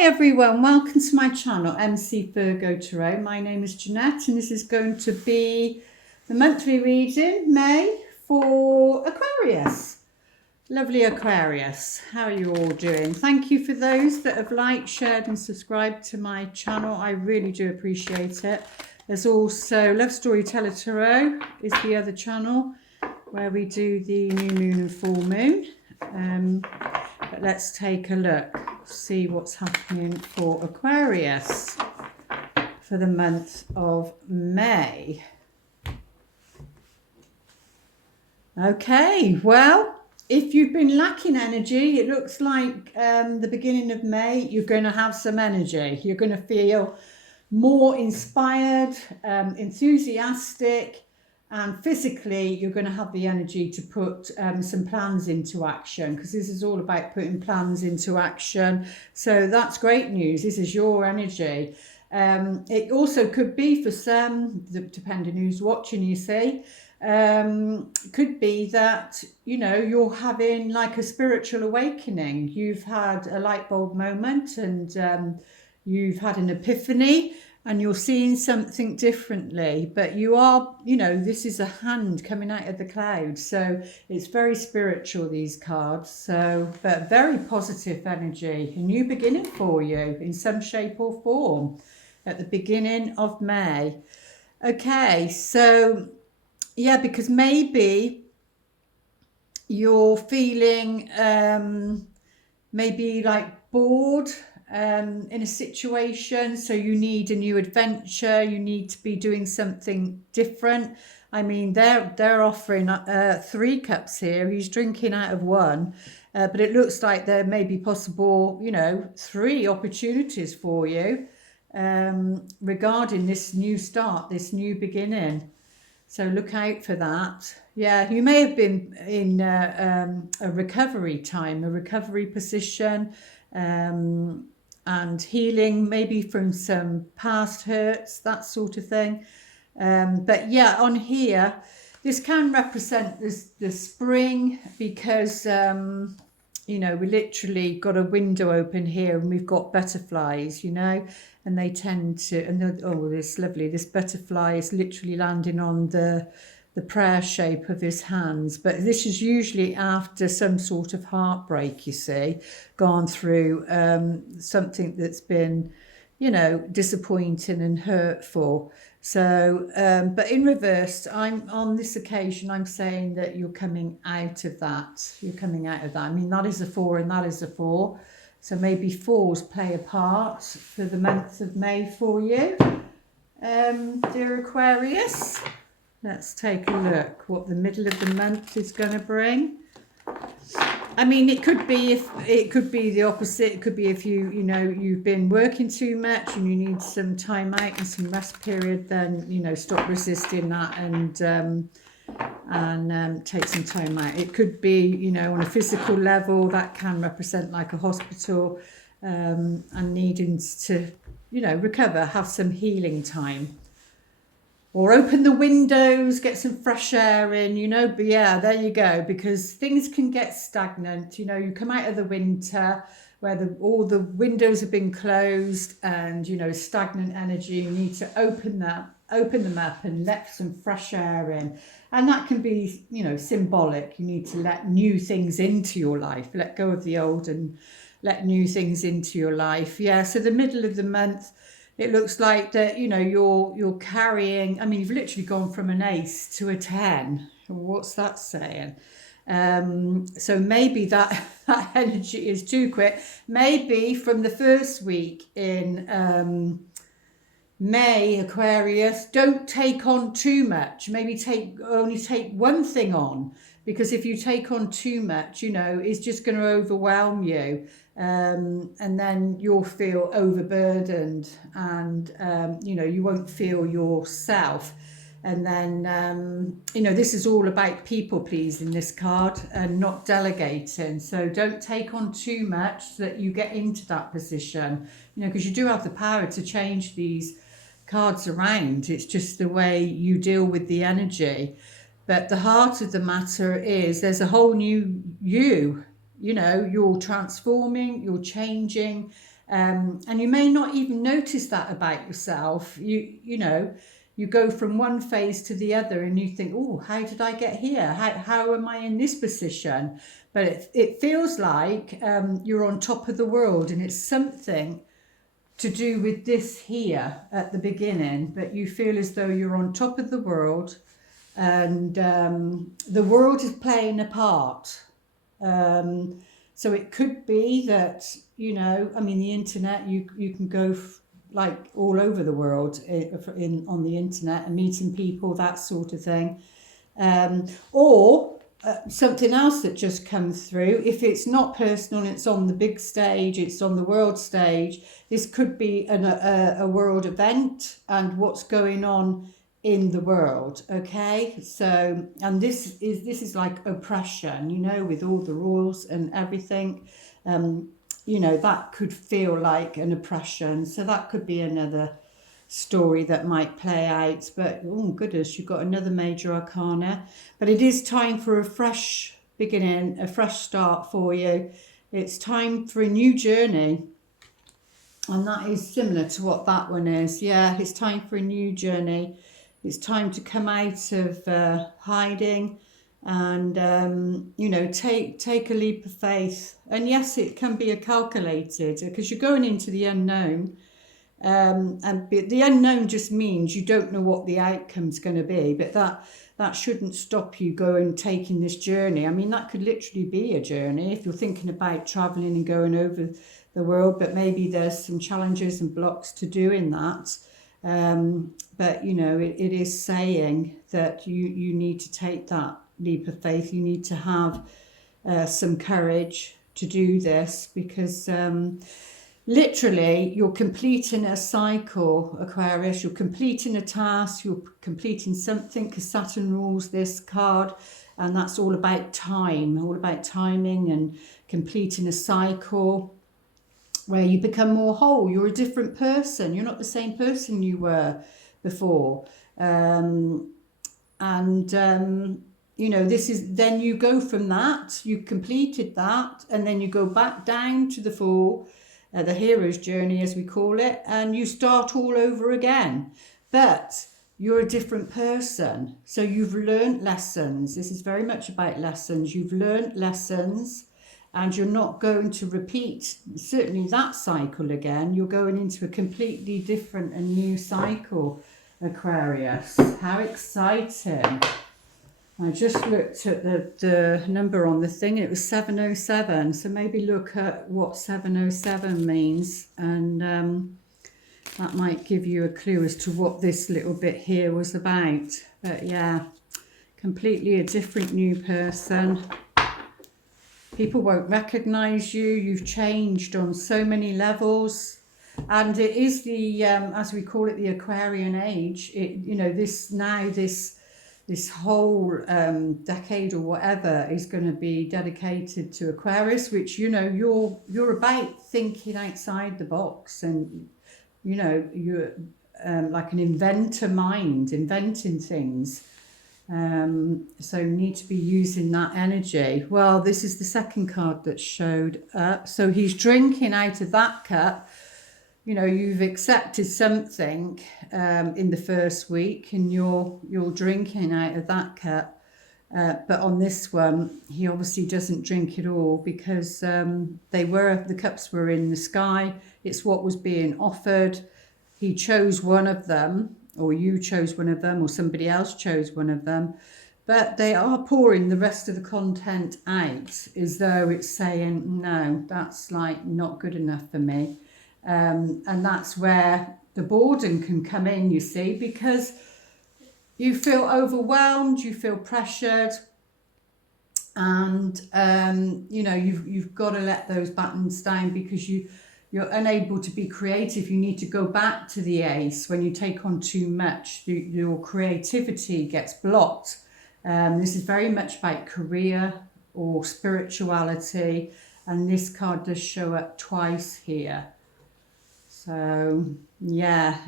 Hi everyone, welcome to my channel, MC Virgo Tarot. My name is Jeanette and this is going to be the monthly reading, May, for Aquarius. Lovely Aquarius, how are you all doing? Thank you for those that have liked, shared and subscribed to my channel. I really do appreciate it. There's also Love Storyteller Tarot is the other channel where we do the new moon and full moon. But let's take a look, see what's happening for Aquarius for the month of May. Okay, well, if you've been lacking energy, it looks like the beginning of May, you're going to have some energy. You're going to feel more inspired, enthusiastic, and physically you're going to have the energy to put some plans into action, because this is all about putting plans into action. So that's great news. This is your energy. It also could be for some, depending who's watching, you see, could be that, you know, you're having like a spiritual awakening. You've had a light bulb moment and you've had an epiphany and you're seeing something differently, but you are, you know, this is a hand coming out of the clouds. So it's very spiritual, these cards. So, but very positive energy, a new beginning for you in some shape or form at the beginning of May. Okay, so yeah, because maybe you're feeling maybe like bored in a situation, so you need a new adventure, you need to be doing something different. I mean, they're offering 3 cups here. He's drinking out of one, but it looks like there may be possible, you know, 3 opportunities for you regarding this new start, this new beginning. So look out for that. Yeah, you may have been in a recovery time, a recovery position, and healing maybe from some past hurts, that sort of thing. But yeah, on here, this can represent the spring, because you know, we literally got a window open here and we've got butterflies, you know, and they tend to, and oh, this lovely, this butterfly is literally landing on the prayer shape of his hands. But this is usually after some sort of heartbreak, you see, gone through something that's been, you know, disappointing and hurtful. So, but in reverse, I'm on this occasion, I'm saying that you're coming out of that. You're coming out of that. I mean, that is a 4 and that is a 4. So maybe 4s play a part for the month of May for you, dear Aquarius. Let's take a look what the middle of the month is going to bring. I mean, it could be the opposite. It could be if you know, you've been working too much and you need some time out and some rest period, then, you know, stop resisting that and take some time out. It could be, you know, on a physical level, that can represent like a hospital and needing to, you know, recover, have some healing time. Or open the windows, get some fresh air in, you know. But yeah, there you go, because things can get stagnant. You know, you come out of the winter where all the windows have been closed and, you know, stagnant energy. You need to open them up and let some fresh air in. And that can be, you know, symbolic. You need to let new things into your life, let go of the old and let new things into your life. Yeah, so the middle of the month, it looks like that, you know, you're carrying, I mean, you've literally gone from an ace to a 10. What's that saying? So maybe that energy is too quick. Maybe from the first week in May, Aquarius, don't take on too much. Maybe only take one thing on, because if you take on too much, you know, it's just going to overwhelm you. And then you'll feel overburdened and, you know, you won't feel yourself. And then, you know, this is all about people pleasing, this card, and not delegating. So don't take on too much so that you get into that position, you know, because you do have the power to change these cards around. It's just the way you deal with the energy. But the heart of the matter is there's a whole new you know, you're transforming, you're changing, And you may not even notice that about yourself. You know, you go from one phase to the other and you think, oh, how did I get here? How am I in this position? But it feels like you're on top of the world, and it's something to do with this here at the beginning, but you feel as though you're on top of the world, and the world is playing a part. So it could be that, you know, I mean, the internet, you can go like all over the world on the internet and meeting people, that sort of thing. Or something else that just comes through, if it's not personal, it's on the big stage, it's on the world stage, this could be a world event and what's going on in the world. Okay, so, and this is like oppression, you know, with all the rules and everything. You know, that could feel like an oppression, so that could be another story that might play out. But oh goodness, you've got another major arcana. But it is time for a fresh beginning, a fresh start for you. It's time for a new journey, and that is similar to what that one is. Yeah, it's time for a new journey. It's time to come out of hiding and you know, take a leap of faith. And yes, it can be a calculated, because you're going into the unknown. And the unknown just means you don't know what the outcome's going to be, but that shouldn't stop you going, taking this journey. I mean, that could literally be a journey if you're thinking about traveling and going over the world, but maybe there's some challenges and blocks to doing that. But you know, it is saying that you need to take that leap of faith. You need to have some courage to do this, because literally, you're completing a cycle, Aquarius. You're completing a task. You're completing something, because Saturn rules this card, and that's all about time, all about timing and completing a cycle where you become more whole. You're a different person. You're not the same person you were before. You know, this is, then you go from that, you've completed that, and then you go back down to the Fool, the hero's journey as we call it, and you start all over again. But you're a different person. So you've learned lessons. This is very much about lessons. You've learned lessons, and you're not going to repeat certainly that cycle again. You're going into a completely different and new cycle, Aquarius. How exciting. I just looked at the number on the thing. It was 707. So maybe look at what 707 means, and that might give you a clue as to what this little bit here was about. But yeah, completely a different new person. People won't recognize you. You've changed on so many levels. And it is the, as we call it, the Aquarian age. You know, this whole decade or whatever is going to be dedicated to Aquarius, which, you know, you're about thinking outside the box, and, you know, you're like an inventor mind, inventing things. So you need to be using that energy. Well, this is the second card that showed up. So he's drinking out of that cup. You know, you've accepted something in the first week, and you're drinking out of that cup. But on this one, he obviously doesn't drink it all, because the cups were in the sky. It's what was being offered. He chose one of them, or you chose one of them, or somebody else chose one of them. But they are pouring the rest of the content out, as though it's saying, no, that's like not good enough for me. And that's where the boredom can come in, you see, because you feel overwhelmed, you feel pressured, and you know, you've got to let those buttons down, because you're unable to be creative. You need to go back to the Ace. When you take on too much, your creativity gets blocked. This is very much about career or spirituality, and this card does show up twice here. So yeah,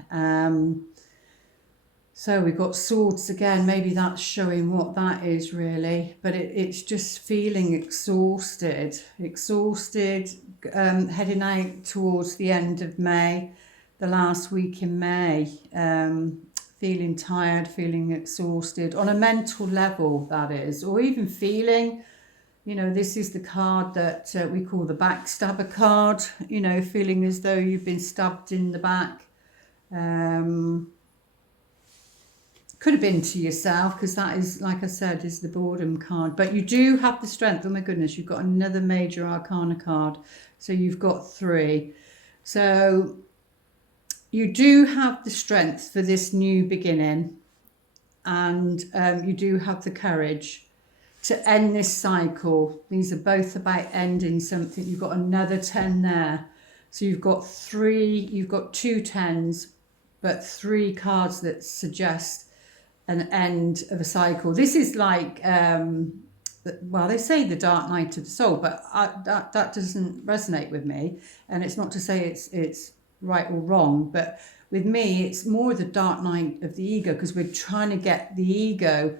So we've got swords again. Maybe that's showing what that is really. But it's just feeling exhausted. Exhausted, heading out towards the end of May, the last week in May. Feeling tired, feeling exhausted on a mental level, that is. Or even feeling, you know, this is the card that we call the backstabber card. You know, feeling as though you've been stabbed in the back. Could have been to yourself, because that is, like I said, is the boredom card. But you do have the strength. Oh my goodness, you've got another major arcana card. So you've got 3. So you do have the strength for this new beginning. And you do have the courage to end this cycle. These are both about ending something. You've got another 10 there. So you've got 3, you've got 2 10s, but 3 cards that suggest an end of a cycle. This is like, well, they say the dark night of the soul, but that doesn't resonate with me. And it's not to say it's right or wrong, but with me, it's more the dark night of the ego, because we're trying to get the ego,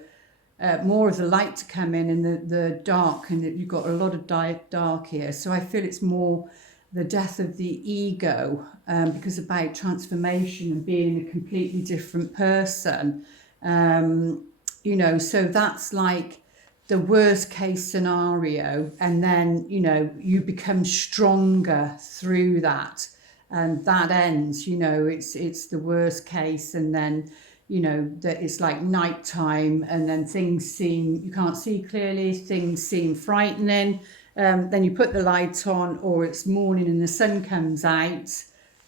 more of the light to come in, and the dark, and you've got a lot of dark here. So I feel it's more the death of the ego, because about transformation and being a completely different person. You know, so that's like the worst case scenario, and then, you know, you become stronger through that, and that ends, you know, it's the worst case, and then, you know, that it's like nighttime, and then things seem, you can't see clearly, things seem frightening, then you put the light on, or it's morning and the sun comes out,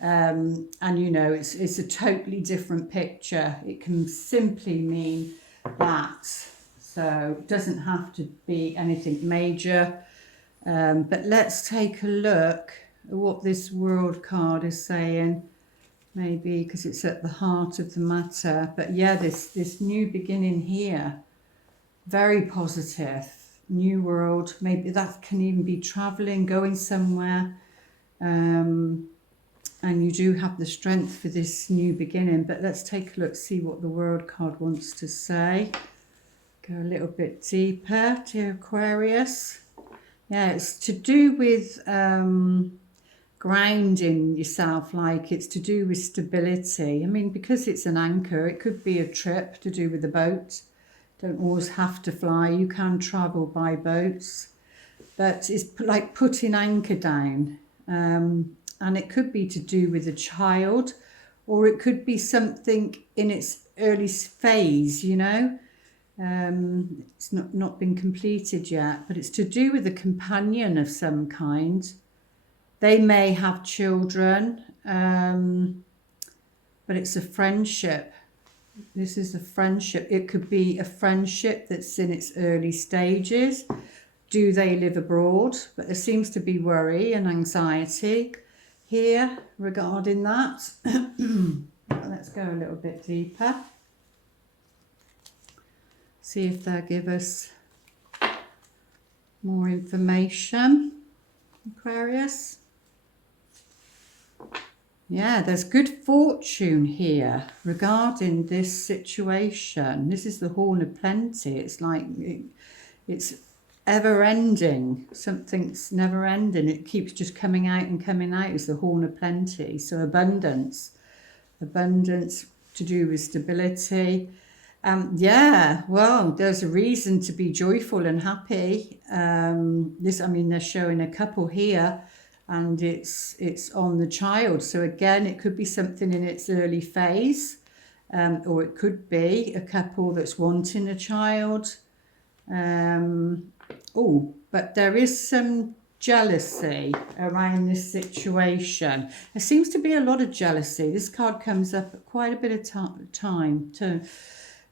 and you know, it's a totally different picture. It can simply mean that. So it doesn't have to be anything major. But let's take a look at what this World card is saying. Maybe because it's at the heart of the matter. But yeah, this new beginning here, very positive. New world. Maybe that can even be traveling, going somewhere. And you do have the strength for this new beginning. But let's take a look, see what the World card wants to say. Go a little bit deeper, dear Aquarius. Yeah, it's to do with grounding yourself, like it's to do with stability. I mean, because it's an anchor, it could be a trip to do with the boat. Don't always have to fly. You can travel by boats. But it's like putting anchor down. And it could be to do with a child, or it could be something in its early phase, you know. It's not been completed yet, but it's to do with a companion of some kind. They may have children, but it's a friendship. This is a friendship. It could be a friendship that's in its early stages. Do they live abroad? But there seems to be worry and anxiety here regarding that. Let's go a little bit deeper. See if they'll give us more information. Aquarius. Yeah, there's good fortune here regarding this situation. This is the Horn of Plenty. It's like it's ever ending. Something's never ending. It keeps just coming out and coming out. It's the Horn of Plenty. So abundance to do with stability. Yeah, well, there's a reason to be joyful and happy. I mean, they're showing a couple here, and it's on the child. So again, it could be something in its early phase, or it could be a couple that's wanting a child. But there is some jealousy around this situation. There seems to be a lot of jealousy. This card comes up at quite a bit of time too.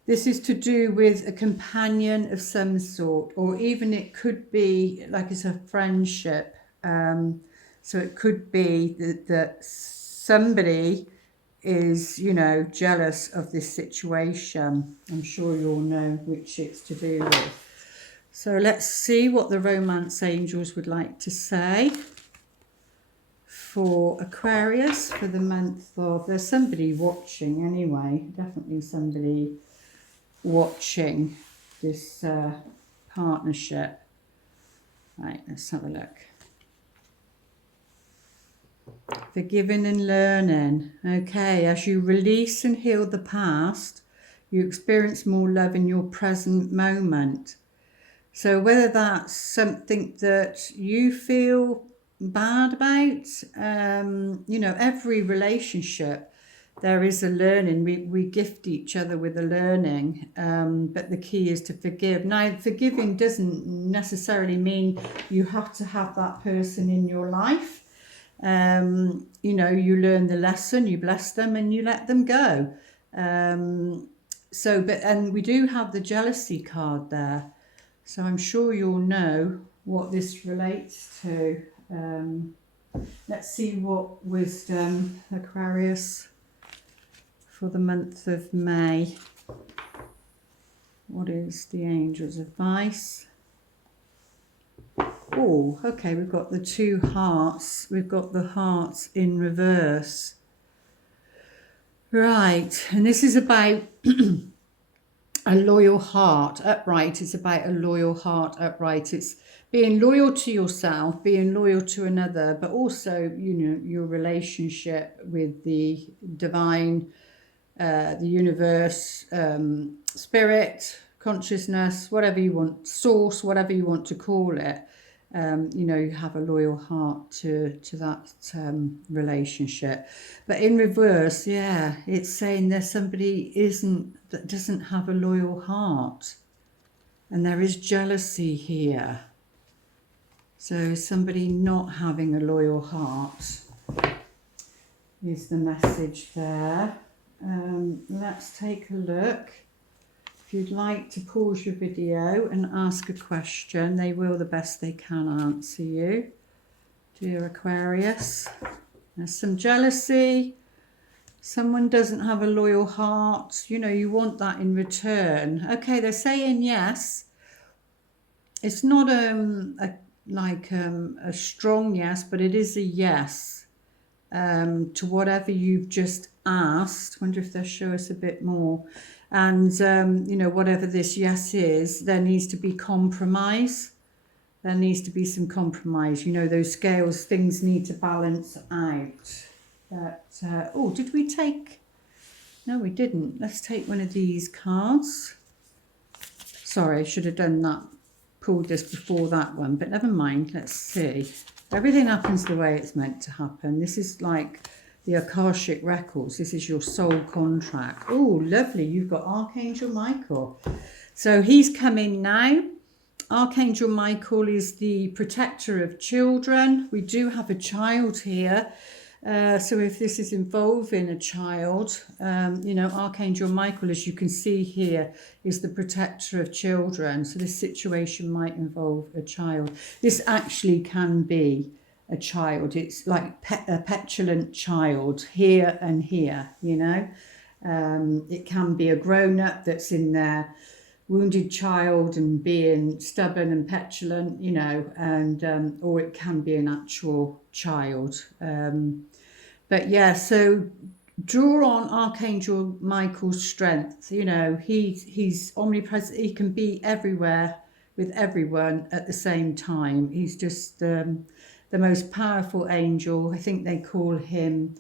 This is to do with a companion of some sort, or even it could be like it's a friendship. So it could be that somebody is, you know, jealous of this situation. I'm sure you'll know which it's to do with. So let's see what the romance angels would like to say for Aquarius for the month of, there's somebody watching anyway, definitely somebody watching this partnership. Right, let's have a look. Forgiving and learning. Okay, as you release and heal the past, you experience more love in your present moment. So whether that's something that you feel bad about, you know, every relationship, there is a learning. We gift each other with a learning, but the key is to forgive. Now, forgiving doesn't necessarily mean you have to have that person in your life. You know, you learn the lesson, you bless them, and you let them go. And we do have the jealousy card there. So I'm sure you'll know what this relates to. Let's see what wisdom, Aquarius, for the month of May. What is the angel's advice? Oh, okay, we've got the 2 hearts. We've got the hearts in reverse. Right, and this is about a loyal heart upright. It's about a loyal heart upright. It's being loyal to yourself, being loyal to another, but also, you know, your relationship with the divine, the universe, spirit, consciousness, whatever you want, source, whatever you want to call it. You know, you have a loyal heart to that relationship. But in reverse, yeah, it's saying there's somebody that doesn't have a loyal heart. And there is jealousy here. So somebody not having a loyal heart is the message there. Let's take a look. If you'd like to pause your video and ask a question, they will the best they can answer you. Dear Aquarius, there's some jealousy. Someone doesn't have a loyal heart. You know, you want that in return. Okay, they're saying yes. It's not a strong yes, but it is a yes to whatever you've just asked. Wonder if they'll show us a bit more. And, you know, whatever this yes is, there needs to be compromise. There needs to be some compromise. You know, those scales, things need to balance out. But, oh, did we take... No, we didn't. Let's take one of these cards. Sorry, I should have done that. Pulled this before that one, but never mind. Let's see. Everything happens the way it's meant to happen. This is like the Akashic records. This is your soul contract. Oh, lovely. You've got Archangel Michael. So he's coming now. Archangel Michael is the protector of children. We do have a child here. So if this is involving a child, you know, Archangel Michael, as you can see here, is the protector of children. So this situation might involve a child. This actually can be a child. It's like a petulant child here and here, you know. It can be a grown-up that's in their wounded child and being stubborn and petulant, you know, and or it can be an actual child. But yeah, so draw on Archangel Michael's strength. You know, he's omnipresent. He can be everywhere with everyone at the same time. He's just the most powerful angel. I think they call him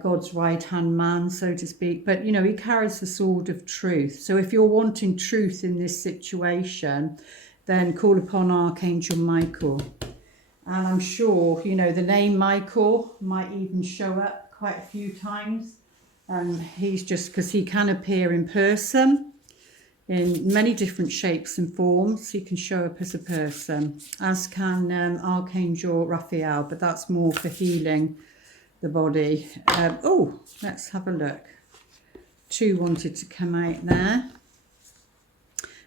God's right-hand man, so to speak. But, you know, he carries the sword of truth. So if you're wanting truth in this situation, then call upon Archangel Michael. And I'm sure, you know, the name Michael might even show up quite a few times. He's just, because he can appear in person in many different shapes and forms. He can show up as a person, as can Archangel Raphael, but that's more for healing the body. Oh, let's have a look. 2 wanted to come out there.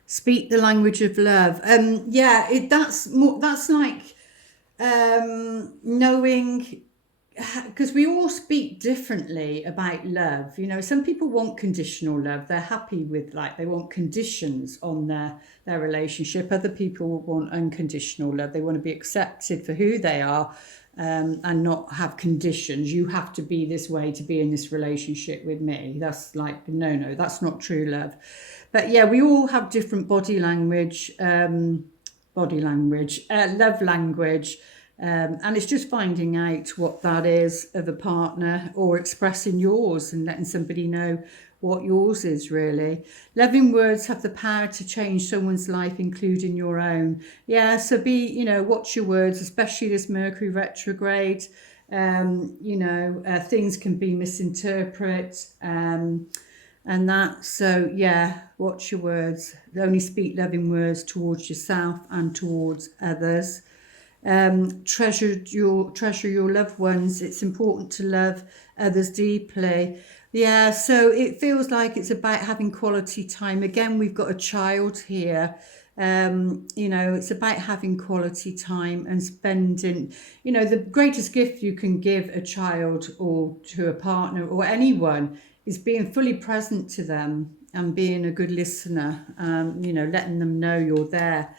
Speak the language of love. Yeah, that's like knowing, because we all speak differently about love. You know, some people want conditional love. They're happy with, like, they want conditions on their relationship. Other people want unconditional love. They want to be accepted for who they are, and not have conditions. You have to be this way to be in this relationship with me. That's like, no, that's not true love. But yeah, we all have different body language, love language. And it's just finding out what that is of a partner, or expressing yours and letting somebody know what yours is really. Loving words have the power to change someone's life, including your own. Yeah, so watch your words, especially this Mercury retrograde. Things can be misinterpreted. And that, so yeah, watch your words. Only speak loving words towards yourself and towards others. Treasure your loved ones. It's important to love others deeply. Yeah, so it feels like it's about having quality time. Again, we've got a child here. It's about having quality time and spending, the greatest gift you can give a child or to a partner or anyone is being fully present to them and being a good listener, letting them know you're there.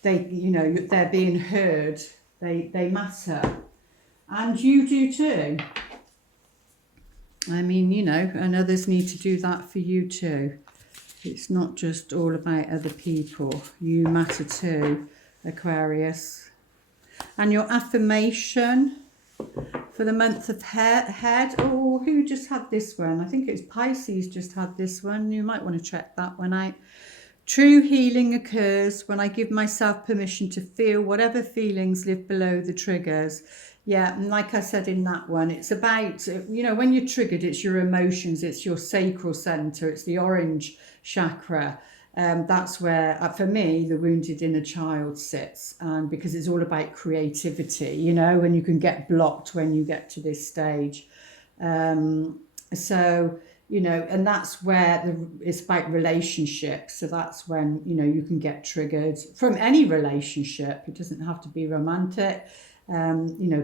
They're being heard. They matter. And you do too. I mean, and others need to do that for you too. It's not just all about other people. You matter too, Aquarius. And your affirmation for the month of head. Oh, who just had this one? I think it's Pisces just had this one. You might want to check that one out. True healing occurs when I give myself permission to feel whatever feelings live below the triggers. Yeah, and like I said in that one, it's about, when you're triggered, it's your emotions, it's your sacral center, it's the orange chakra. That's where, for me, the wounded inner child sits, and because it's all about creativity, and you can get blocked when you get to this stage. And that's where it's about relationships. So that's when, you can get triggered from any relationship. It doesn't have to be romantic.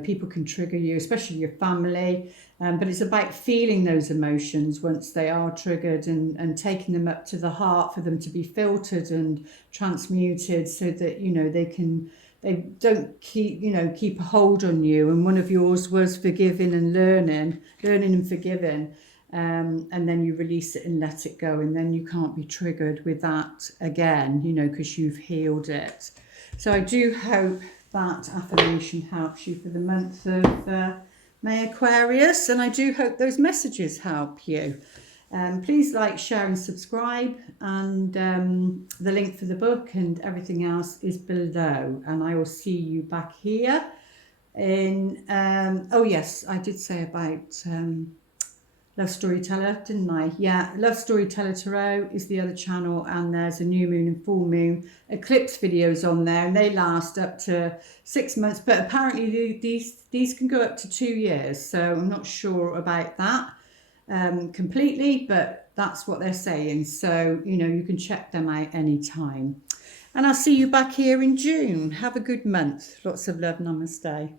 People can trigger you, especially your family. But it's about feeling those emotions once they are triggered, and taking them up to the heart for them to be filtered and transmuted, so that, they don't keep a hold on you. And one of yours was forgiving and learning and forgiving. And then you release it and let it go, and then you can't be triggered with that again, because you've healed it. So I do hope that affirmation helps you for the month of May, Aquarius, and I do hope those messages help you. Please like, share and subscribe, and the link for the book and everything else is below, and I will see you back here in oh yes, I did say about Love Storyteller, didn't I? Yeah, Love Storyteller Tarot is the other channel, and there's a new moon and full moon eclipse videos on there, and they last up to 6 months, but apparently these can go up to 2 years, so I'm not sure about that completely, but that's what they're saying. So, you can check them out anytime. And I'll see you back here in June. Have a good month. Lots of love. Namaste.